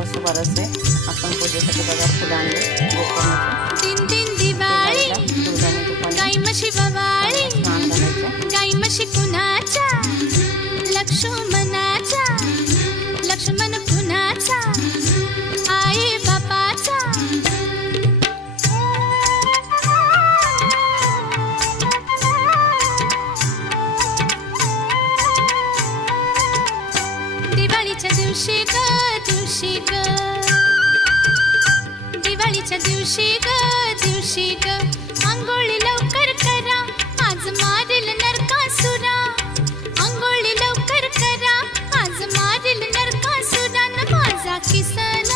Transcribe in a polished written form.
वस्तू बरचसे आपण पूजेसाठी बघा फुलं आणले गोकर्णाचे. तीन तीन दिवाळी दुधाने तुपाने गाई म्हशी बवाळी स्नान घालायचं. गाई म्हशी कुणाच्या लक्ष्मणाच्या लक्ष्मण कुणाचा आई बापाचा दिवाळीच्या दिवशी ग दिवाळीच्या दिवशी ग अंघोळी लवकर करा आज मारेल नरकासुरा अंघोळी लवकर करा आज मारेल नरकासुरा न माझा किसन